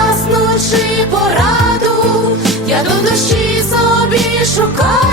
час ночі пораду, я до душі собі шукаю.